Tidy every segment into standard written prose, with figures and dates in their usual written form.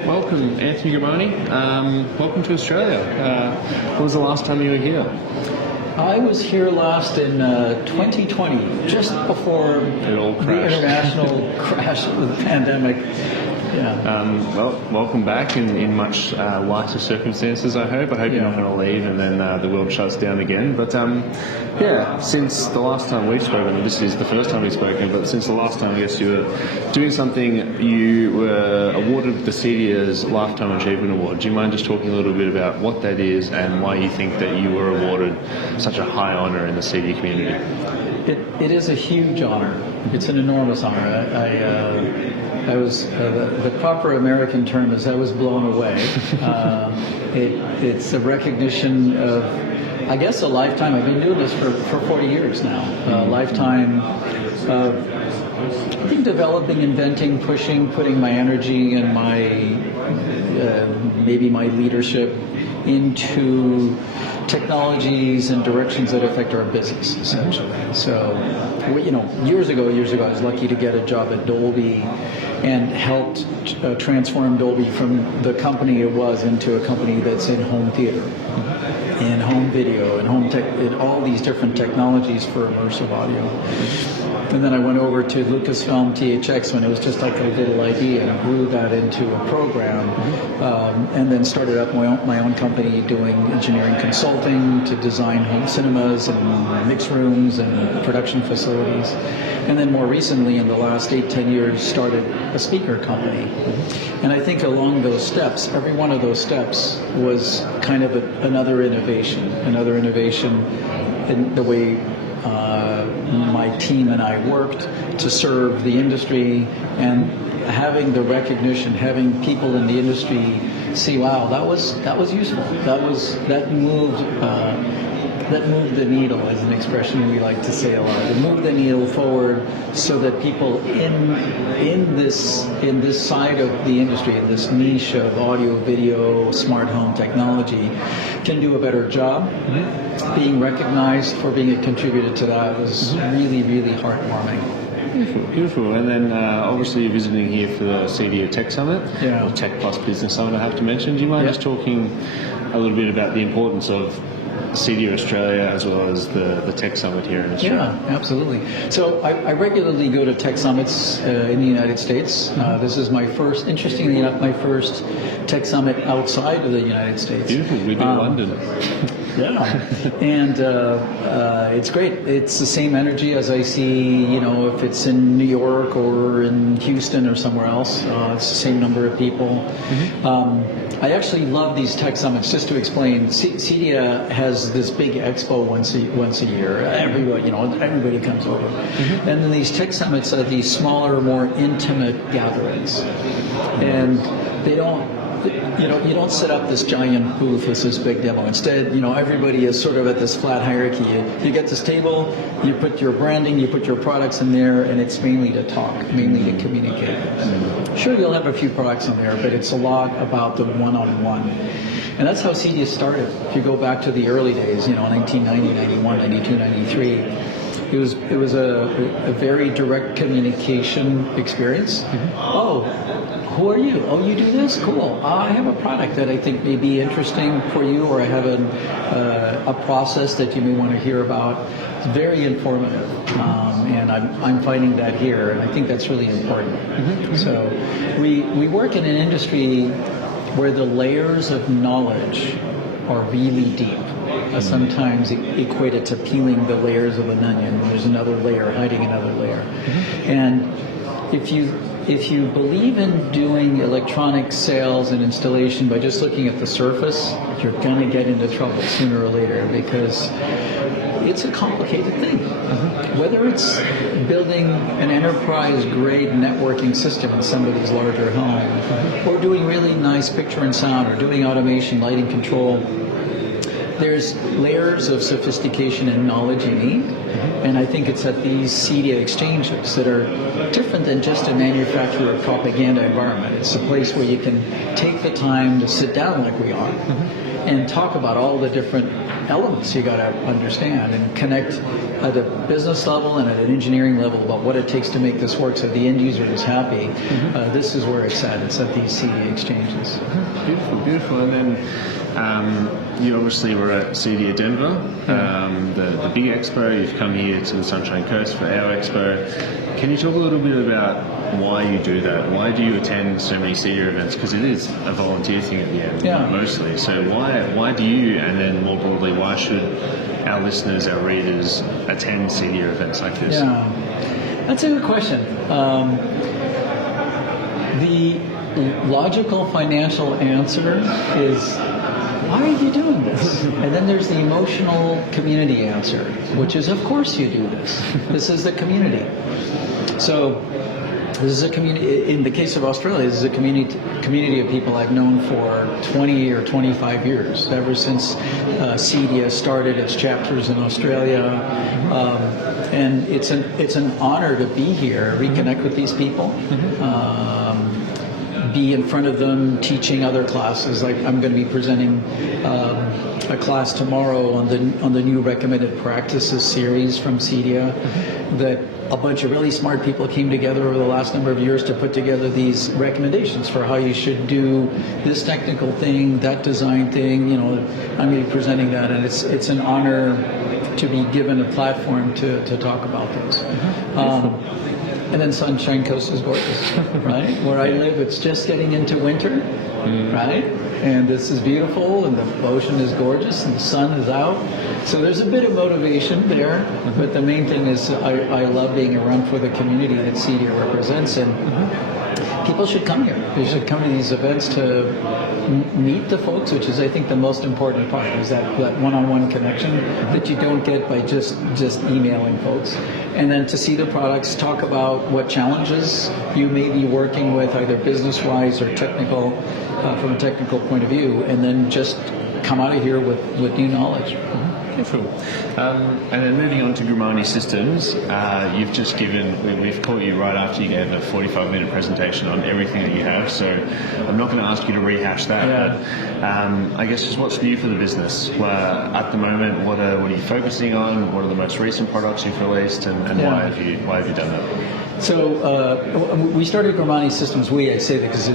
Welcome, Anthony Grimani. Welcome to Australia. When was the last time you were here? I was here last in 2020, just before the international crash of the pandemic. Yeah. Well, welcome back in much lighter circumstances, I hope. You're not going to leave and then the world shuts down again. But since the last time we've spoken, this is the first time we've spoken, but since the last time I guess you were doing something, you were awarded the CEDIA's Lifetime Achievement Award. Do you mind just talking a little bit about what that is and why you think that you were awarded such a high honour in the CEDIA community? It is a huge honour. It's an enormous honour. I was, the proper American term is I was blown away. It's a recognition of, I guess, a lifetime. I've been doing this for 40 years now. A lifetime of, I think, developing, inventing, pushing, putting my energy and maybe my leadership into technologies and directions that affect our business, essentially. So, years ago, I was lucky to get a job at Dolby and helped transform Dolby from the company it was into a company that's in home theater, in home video, and home tech, in all these different technologies for immersive audio. And then I went over to Lucasfilm THX when it was just like a little idea, and grew that into a program, and then started up my own company doing engineering consulting to design home cinemas and mix rooms and production facilities. And then more recently, in the last 8-10 years, started a speaker company. And I think along those steps, every one of those steps was kind of another innovation in the way my team and I worked to serve the industry, and having the recognition, having people in the industry see, wow, that was useful. That moved the needle, is an expression we like to say a lot. It moved the needle forward so that people in this side of the industry, in this niche of audio, video, smart home technology, can do a better job. Being recognized for being a contributor to that was really, really heartwarming. Beautiful. And then obviously you're visiting here for the CEDIA Tech Summit, or Tech Plus Business Summit, I have to mention. Do you mind just talking a little bit about the importance of CEDIA Australia as well as the Tech Summit here in Australia? Yeah, absolutely. So I regularly go to Tech Summits in the United States. This is my first, interestingly enough, my first Tech Summit outside of the United States. Beautiful. We've been in London. Yeah, and it's great. It's the same energy as I see, if it's in New York or in Houston or somewhere else. It's the same number of people. I actually love these tech summits. Just to explain, CEDIA has this big expo once a year. Everybody comes over, and then these tech summits are these smaller, more intimate gatherings, and they don't. You don't set up this giant booth with this big demo. Instead, everybody is sort of at this flat hierarchy. You get this table, you put your branding, you put your products in there, and it's mainly to talk, mainly to communicate. Sure, you'll have a few products in there, but it's a lot about the one-on-one. And that's how CEDIA started. If you go back to the early days, 1990, 91, 92, 93, it was a very direct communication experience. Oh, who are you? Oh, you do this? Cool. I have a product that I think may be interesting for you, or I have a process that you may want to hear about. It's very informative, and I'm finding that here, and I think that's really important. So we work in an industry where the layers of knowledge are really deep. Sometimes equated to peeling the layers of an onion. There's another layer hiding another layer, and if you believe in doing electronic sales and installation by just looking at the surface, you're going to get into trouble sooner or later, because it's a complicated thing. Whether it's building an enterprise-grade networking system in somebody's larger home, or doing really nice picture and sound, or doing automation, lighting control, there's layers of sophistication and knowledge you need, and I think it's at these CEDIA exchanges that are different than just a manufacturer propaganda environment. It's a place where you can take the time to sit down like we are and talk about all the different elements you got to understand and connect at a business level and at an engineering level about what it takes to make this work so the end user is happy. This is where it's at. It's at these CEDIA exchanges. Beautiful, beautiful. And then you obviously were at CEDIA Denver, the big expo. You've come here to the Sunshine Coast for our expo. Can you talk a little bit about why you do that? Why do you attend so many CEDIA events? Because it is a volunteer thing at the end, mostly. So why do you, and then more broadly, why should our listeners, our readers, attend CEDIA events like this? Yeah, that's a good question. The logical financial answer is, why are you doing this? And then there's the emotional community answer, which is, of course you do this. This is the community. So this is a community, in the case of Australia, this is a community of people I've known for 20 or 25 years, ever since CEDIA started its chapters in Australia. And it's an honor to be here, reconnect with these people. Be in front of them, teaching other classes. Like I'm going to be presenting a class tomorrow on the new recommended practices series from CEDIA. That a bunch of really smart people came together over the last number of years to put together these recommendations for how you should do this technical thing, that design thing. You know, I'm going to be presenting that, and it's an honor to be given a platform to talk about those. And then Sunshine Coast is gorgeous, right? Where I live, it's just getting into winter, right? And this is beautiful, and the ocean is gorgeous, and the sun is out. So there's a bit of motivation there, but the main thing is I love being around for the community that CEDIA represents, and people should come here. They should come to these events to meet the folks, which is, I think, the most important part, is that one-on-one connection that you don't get by just emailing folks. And then to see the products, talk about what challenges you may be working with, either business-wise or technical, from a technical point of view, and then just come out of here with new knowledge. Beautiful. And then moving on to Grimani Systems, you've just we've caught you right after you gave a 45-minute presentation on everything that you have, so I'm not going to ask you to rehash that, but I guess just what's new for the business? At the moment, what are you focusing on? What are the most recent products you've released, and why have you done that? So we started Grimani Systems. I say that because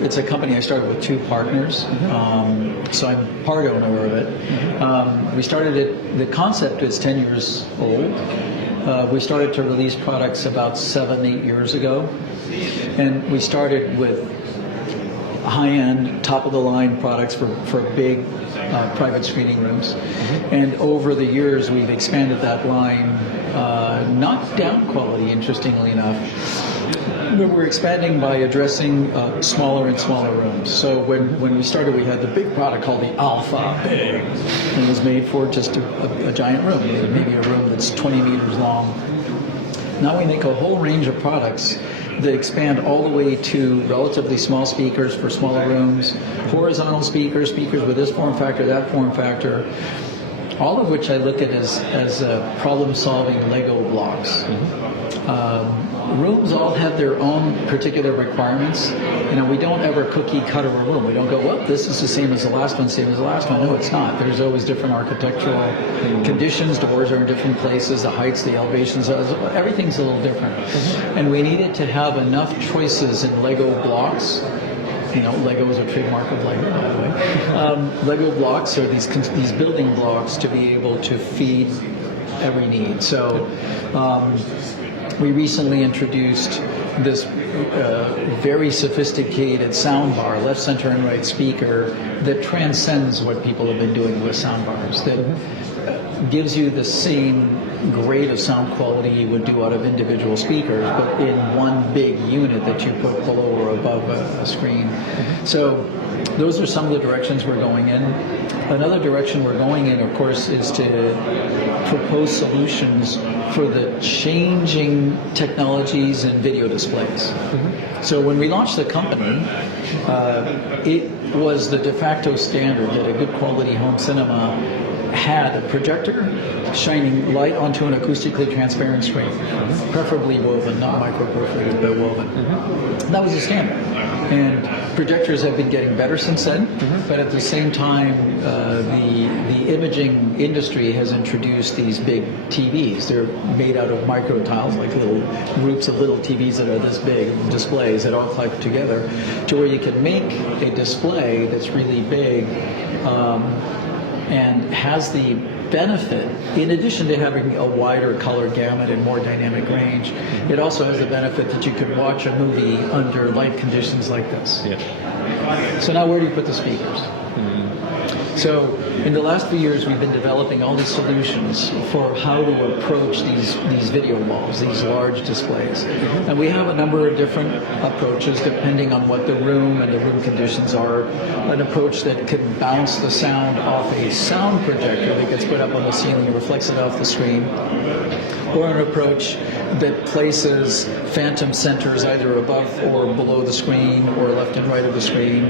it's a company I started with two partners. So I'm part owner of it. We started it. The concept is 10 years old. We started to release products about 7-8 years ago, and we started with high-end, top-of-the-line products for big private screening rooms. And over the years, we've expanded that line. Not down quality, interestingly enough. We're expanding by addressing smaller and smaller rooms. So when we started, we had the big product called the Alpha Big. And it was made for just a giant room, maybe a room that's 20 meters long. Now we make a whole range of products that expand all the way to relatively small speakers for smaller rooms, horizontal speakers with this form factor, that form factor, all of which I look at as problem-solving Lego blocks. Rooms all have their own particular requirements. You know, we don't ever cookie-cutter a room. We don't go, well, this is the same as the last one, same as the last one. No, it's not. There's always different architectural conditions. Doors are in different places. The heights, the elevations, everything's a little different. And we needed to have enough choices in Lego blocks. You know, Lego is a trademark of Lego, by the way. Lego blocks are these building blocks to be able to feed every need. So we recently introduced this very sophisticated sound bar, left, center, and right speaker that transcends what people have been doing with sound bars, that gives you the same grade of sound quality you would do out of individual speakers, but in one big unit that you put below or above a screen. So those are some of the directions we're going in. Another direction we're going in, of course, is to propose solutions for the changing technologies in video displays. So when we launched the company, it was the de facto standard that a good quality home cinema had a projector shining light onto an acoustically transparent screen, preferably woven, not microperforated, but woven. That was the standard. And projectors have been getting better since then, but at the same time, the imaging industry has introduced these big TVs. They're made out of micro tiles, like little groups of little TVs that are this big, displays that all clip together, to where you can make a display that's really big and has the benefit, in addition to having a wider color gamut and more dynamic range, it also has the benefit that you could watch a movie under light conditions like this. So now where do you put the speakers? So in the last few years, we've been developing all these solutions for how to approach these video walls, these large displays. And we have a number of different approaches depending on what the room and the room conditions are. An approach that could bounce the sound off a sound projector that gets put up on the ceiling and reflects it off the screen. Or an approach that places phantom centers either above or below the screen or left and right of the screen.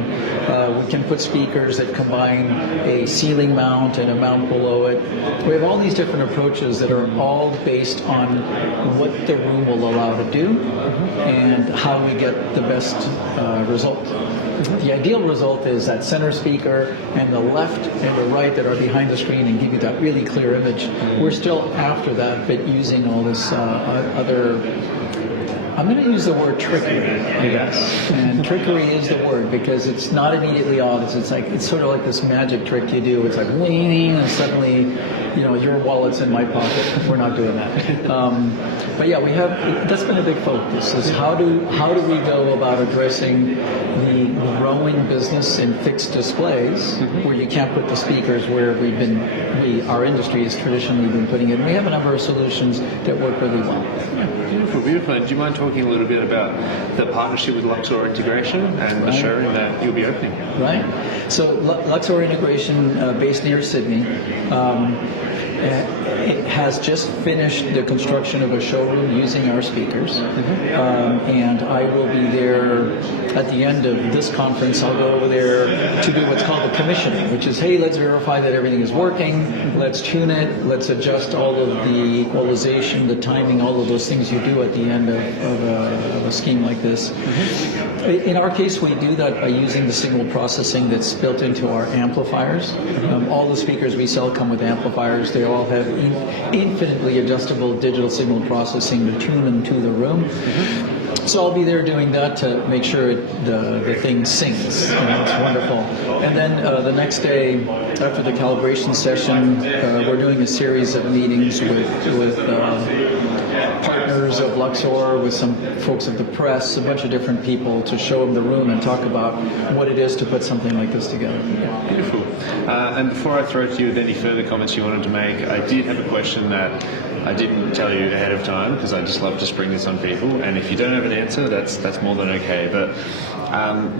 We can put speakers that combine a ceiling mount and a mount below it. We have all these different approaches that are all based on what the room will allow to do and how we get the best result. The ideal result is that center speaker and the left and the right that are behind the screen and give you that really clear image. We're still after that, but using all this other, I'm going to use the word trickery, I guess. And trickery is the word because it's not immediately obvious. It's sort of like this magic trick you do. It's like wing, and suddenly, your wallet's in my pocket. We're not doing that. But yeah, that's been a big focus. Is how do we go about addressing the growing business in fixed displays where you can't put the speakers where our industry has traditionally been putting it. And we have a number of solutions that work really well. Beautiful, beautiful. Do you mind talking a little bit about the partnership with Luxor Integration and the showroom that you'll be opening? Right. So Luxor Integration, based near Sydney, it has just finished the construction of a showroom using our speakers. And I will be there at the end of this conference. I'll go over there to do what's called the commissioning, which is, hey, let's verify that everything is working, let's tune it, let's adjust all of the equalization, the timing, all of those things you do at the end of a scheme like this. In our case, we do that by using the signal processing that's built into our amplifiers. All the speakers we sell come with amplifiers. They all have infinitely adjustable digital signal processing to tune them to the room. So I'll be there doing that to make sure the thing sings. It's wonderful. And then the next day, after the calibration session, we're doing a series of meetings with partners of Luxor, with some folks of the press, a bunch of different people to show them the room and talk about what it is to put something like this together. Beautiful. And before I throw to you with any further comments you wanted to make, I did have a question that I didn't tell you ahead of time because I just love to spring this on people. And if you don't have an answer, that's more than okay. But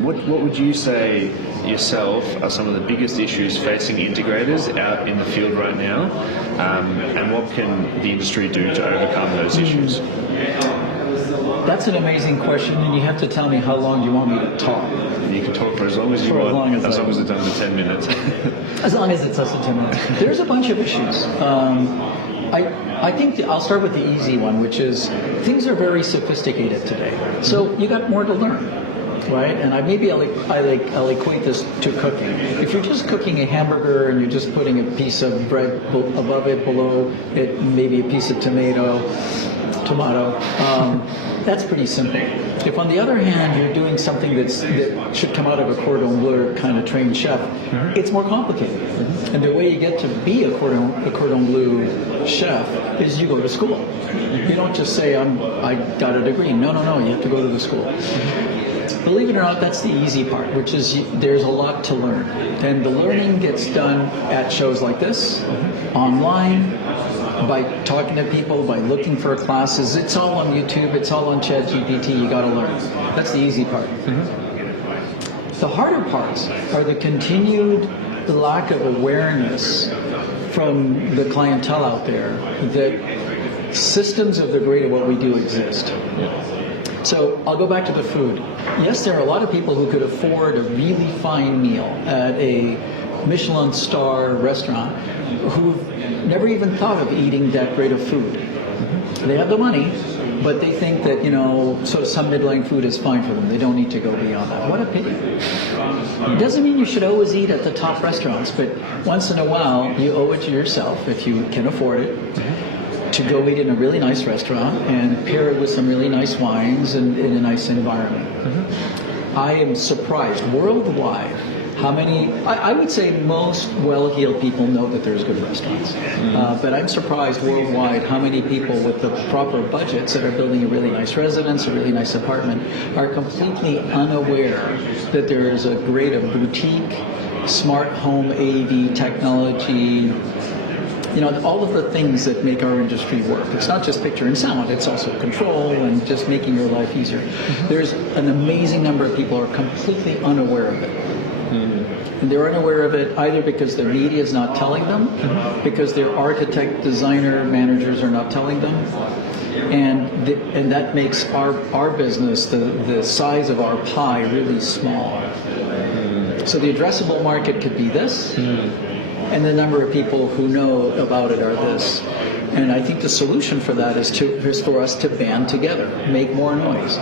what would you say yourself are some of the biggest issues facing integrators out in the field right now? And what can the industry do to overcome those issues? That's an amazing question, and you have to tell me how long you want me to talk. You can talk for as long as you want, as long as it's under 10 minutes. As long as it's under 10 minutes. There's a bunch of issues. I think I'll start with the easy one, which is things are very sophisticated today. So you got more to learn, right? And I'll equate this to cooking. If you're just cooking a hamburger and you're just putting a piece of bread above it, below it, maybe a piece of tomato, that's pretty simple. If on the other hand you're doing something that should come out of a cordon bleu kind of trained chef, it's more complicated. And the way you get to be a cordon bleu chef is you go to school. You don't just say, I got a degree. No, you have to go to the school. Believe it or not, that's the easy part, which is there's a lot to learn. And the learning gets done at shows like this, online, by talking to people, by looking for classes. It's all on YouTube, it's all on ChatGPT, you got to learn. That's the easy part. The harder parts are the continued lack of awareness from the clientele out there that systems of the grade of what we do exist. So I'll go back to the food. Yes, there are a lot of people who could afford a really fine meal at a Michelin star restaurant who've never even thought of eating that great of food. They have the money, but they think that, sort of some midline food is fine for them. They don't need to go beyond that. What a pity. It doesn't mean you should always eat at the top restaurants, but once in a while, you owe it to yourself, if you can afford it, to go eat in a really nice restaurant and pair it with some really nice wines and in a nice environment. I am surprised worldwide how many, I would say most well-heeled people know that there's good restaurants. But I'm surprised worldwide how many people with the proper budgets that are building a really nice residence, a really nice apartment, are completely unaware that there is a grade of boutique, smart home AV technology, all of the things that make our industry work. It's not just picture and sound, it's also control and just making your life easier. There's an amazing number of people who are completely unaware of it. And they're unaware of it either because the media is not telling them, because their architect, designer, managers are not telling them, and that makes our business, the size of our pie, really small. So the addressable market could be this, and the number of people who know about it are this. And I think the solution for that is for us to band together, make more noise.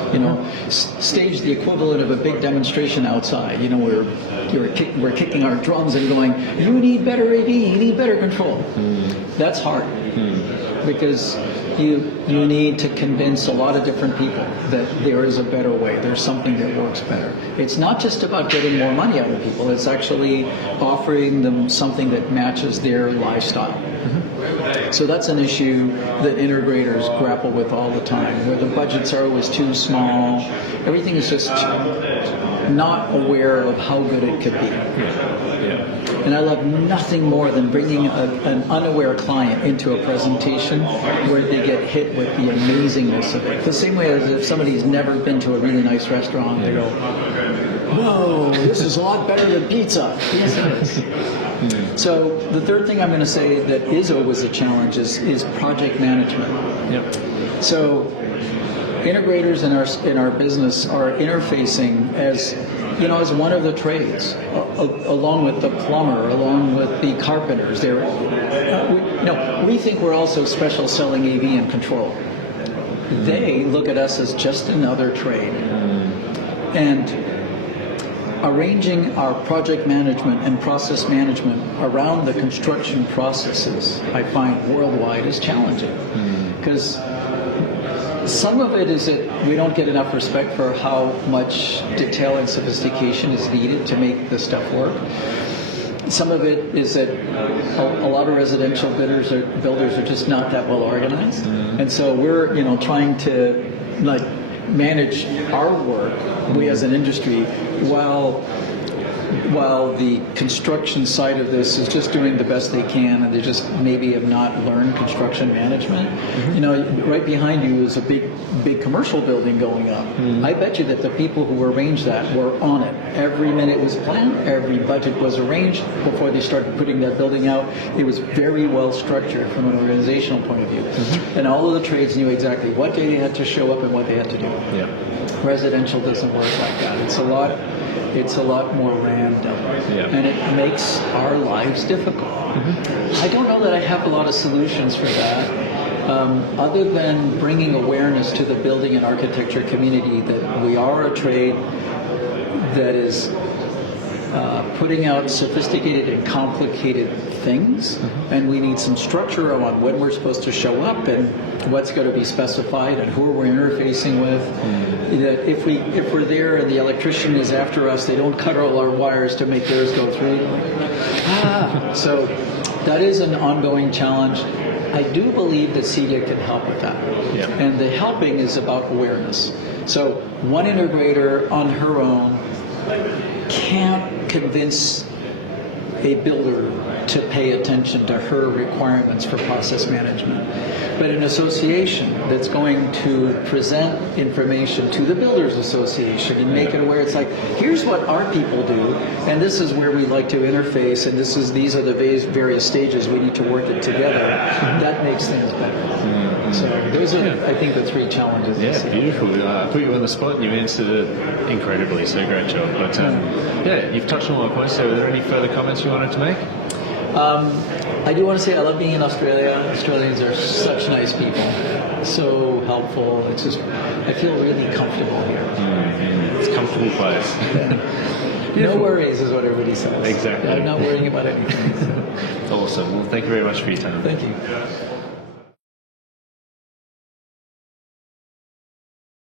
Stage the equivalent of a big demonstration outside. We're kicking our drums and going, "You need better AV, you need better control." That's hard because you need to convince a lot of different people that there is a better way. There's something that works better. It's not just about getting more money out of people. It's actually offering them something that matches their lifestyle. So that's an issue that integrators grapple with all the time, where the budgets are always too small. Everything is just not aware of how good it could be. And I love nothing more than bringing an unaware client into a presentation where they get hit with the amazingness of it. The same way as if somebody's never been to a really nice restaurant, they go, "Whoa, this is a lot better than pizza." Yes, it is. So the third thing I'm going to say that is always a challenge is project management. So integrators in our business are interfacing as one of the trades, along with the plumber, along with the carpenters. We think we're also special selling AV and control. They look at us as just another trade. And arranging our project management and process management around the construction processes, I find worldwide, is challenging. Because some of it is that we don't get enough respect for how much detail and sophistication is needed to make this stuff work. Some of it is that a lot of residential builders are just not that well organized. And so we're trying to manage our work, we as an industry, while the construction side of this is just doing the best they can, and they just maybe have not learned construction management. Right behind you is a big commercial building going up. I bet you that the people who arranged that were on it. Every minute was planned, every budget was arranged before they started putting that building out. It was very well structured from an organizational point of view. And all of the trades knew exactly what day they had to show up and what they had to do. Residential doesn't work like that. It's a lot more random, and it makes our lives difficult. I don't know that I have a lot of solutions for that, other than bringing awareness to the building and architecture community that we are a trade that is putting out sophisticated and complicated things, and we need some structure on when we're supposed to show up and what's going to be specified and who we're interfacing with. That if we're there and the electrician is after us, they don't cut all our wires to make theirs go through. So that is an ongoing challenge. I do believe that CEDIA can help with that. And the helping is about awareness. So one integrator on her own can't convince a builder to pay attention to her requirements for process management. But an association that's going to present information to the Builders Association and make it aware, it's like, here's what our people do, and this is where we like to interface, and these are the various stages we need to work it together. That makes things better. So those are, I think, the three challenges. Yeah, beautiful. I put you on the spot and you answered it incredibly, so great job. But yeah, you've touched on all my points, so are there any further comments you wanted to make? I do want to say I love being in Australia. Australians are such nice people, so helpful. It's just, I feel really comfortable here. It's a comfortable place. No worries is what everybody says. Exactly. I'm not worrying about anything. Awesome. Well, thank you very much for your time. Thank you.